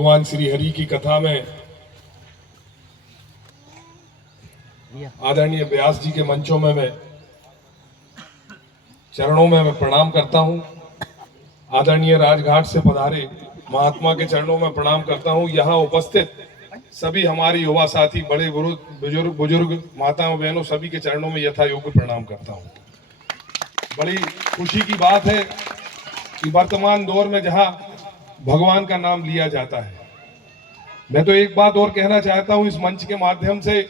भगवान श्री हरि की कथा में आदरणीय व्यास जी के मंचों में मैं चरणों में मैं प्रणाम करता हूं। आदरणीय राजघाट से पधारे महात्मा के चरणों में प्रणाम करता हूं। यहाँ उपस्थित सभी हमारे युवा साथी, बड़े बुजुर्ग माताओं बहनों, सभी के चरणों में यथा योग्य प्रणाम करता हूं। बड़ी खुशी की बात है कि वर्तमान दौर में जहां भगवान का नाम लिया जाता है, मैं तो एक बात और कहना चाहता हूं इस मंच के माध्यम से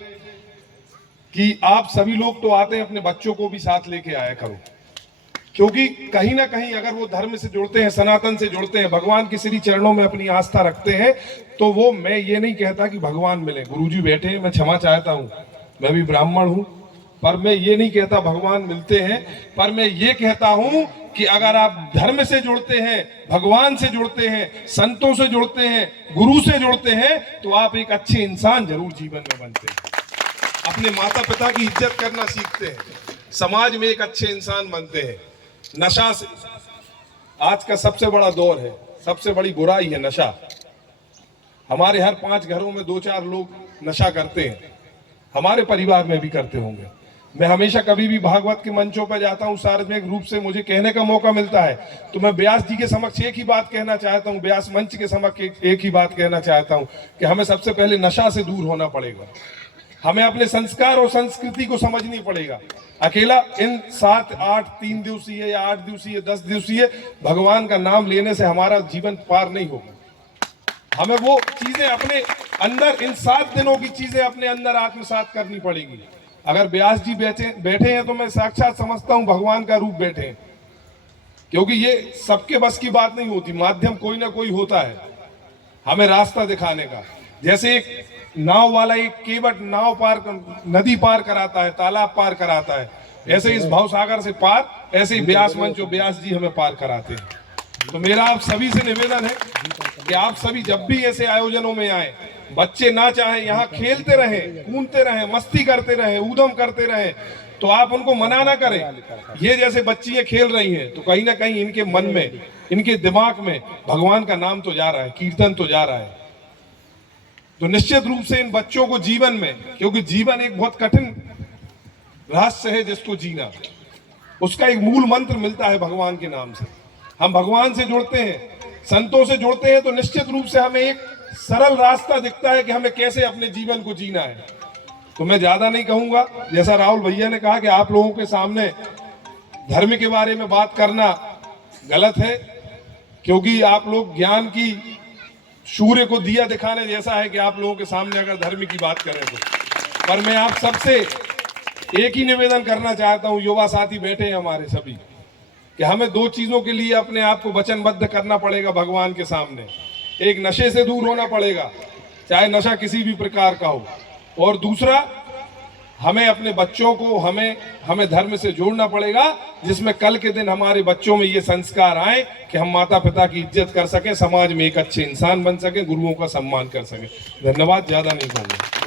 कि आप सभी लोग तो आते हैं, अपने बच्चों को भी साथ लेके आया करो, क्योंकि कहीं ना कहीं अगर वो धर्म से जुड़ते हैं, सनातन से जुड़ते हैं, भगवान के श्री चरणों में अपनी आस्था रखते हैं, तो वो, मैं ये नहीं कहता कि भगवान मिले। गुरुजी बैठे हैं, मैं क्षमा चाहता हूं, मैं भी ब्राह्मण हूं, पर मैं ये नहीं कहता भगवान मिलते हैं, पर मैं ये कहता हूं कि अगर आप धर्म से जुड़ते हैं, भगवान से जुड़ते हैं, संतों से जुड़ते हैं, गुरु से जुड़ते हैं, तो आप एक अच्छे इंसान जरूर जीवन में बनते हैं, अपने माता पिता की इज्जत करना सीखते हैं, समाज में एक अच्छे इंसान बनते हैं। नशा से आज का सबसे बड़ा दौर है, सबसे बड़ी बुराई है नशा। हमारे हर 5 घरों में 2-4 लोग नशा करते हैं, हमारे परिवार में भी करते होंगे। मैं हमेशा कभी भी भागवत के मंचों पर जाता हूं, सार्वजनिक रूप से मुझे कहने का मौका मिलता है, तो मैं व्यास जी के समक्ष एक ही बात कहना चाहता हूं, व्यास मंच के समक्ष एक ही बात कहना चाहता हूं कि हमें सबसे पहले नशा से दूर होना पड़ेगा। हमें अपने संस्कार और संस्कृति को समझनी पड़ेगा। अकेला इन 7, 8, 3 दिवसीय या 8 दिवसीय, 10 दिवसीय भगवान का नाम लेने से हमारा जीवन पार नहीं होगा। हमें वो चीजें अपने अंदर, इन 7 दिनों की चीजें अपने अंदर आत्मसात करनी पड़ेगी। अगर व्यास जी बैठे हैं तो मैं साक्षात समझता हूं भगवान का रूप बैठे हैं, क्योंकि ये सबके बस की बात नहीं होती, माध्यम कोई ना कोई होता है हमें रास्ता दिखाने का। जैसे एक नाव वाला एक केवट नाव पार, नदी पार कराता है, तालाब पार कराता है, ऐसे इस भावसागर से पार, ऐसे ही व्यास मंच जो व्यास जी हमें पार कराते हैं। तो मेरा आप सभी से निवेदन है कि आप सभी जब भी ऐसे आयोजनों में आए, बच्चे ना चाहे यहाँ खेलते रहें, कूदते रहें, मस्ती करते रहें, ऊधम करते रहें, तो आप उनको मना ना करें। ये जैसे बच्चियां खेल रही हैं, तो कहीं ना कहीं इनके मन में, इनके दिमाग में भगवान का नाम तो जा रहा है, कीर्तन तो जा रहा है। तो निश्चित रूप से इन बच्चों को जीवन में, क्योंकि जीवन एक बहुत कठिन रहस्य है जिसको जीना, उसका एक मूल मंत्र मिलता है भगवान के नाम से। हम भगवान से जुड़ते हैं, संतों से जुड़ते हैं, तो निश्चित रूप से हमें एक सरल रास्ता दिखता है कि हमें कैसे अपने जीवन को जीना है। तो मैं ज्यादा नहीं कहूंगा, जैसा राहुल भैया ने कहा कि आप लोगों के सामने धर्म के बारे में बात करना गलत है, क्योंकि आप लोग ज्ञान की सूर्य को दिया दिखाने जैसा है कि आप लोगों के सामने अगर धर्म की बात करें तो। पर मैं आप सबसे एक ही निवेदन करना चाहता हूं, युवा साथी बैठे हैं हमारे सभी, कि हमें 2 चीजों के लिए अपने आप को वचनबद्ध करना पड़ेगा भगवान के सामने। एक, नशे से दूर होना पड़ेगा, चाहे नशा किसी भी प्रकार का हो, और दूसरा, हमें अपने बच्चों को, हमें धर्म से जोड़ना पड़ेगा, जिसमें कल के दिन हमारे बच्चों में ये संस्कार आए कि हम माता पिता की इज्जत कर सकें, समाज में एक अच्छे इंसान बन सकें, गुरुओं का सम्मान कर सकें। धन्यवाद, ज्यादा नहीं कहूंगा।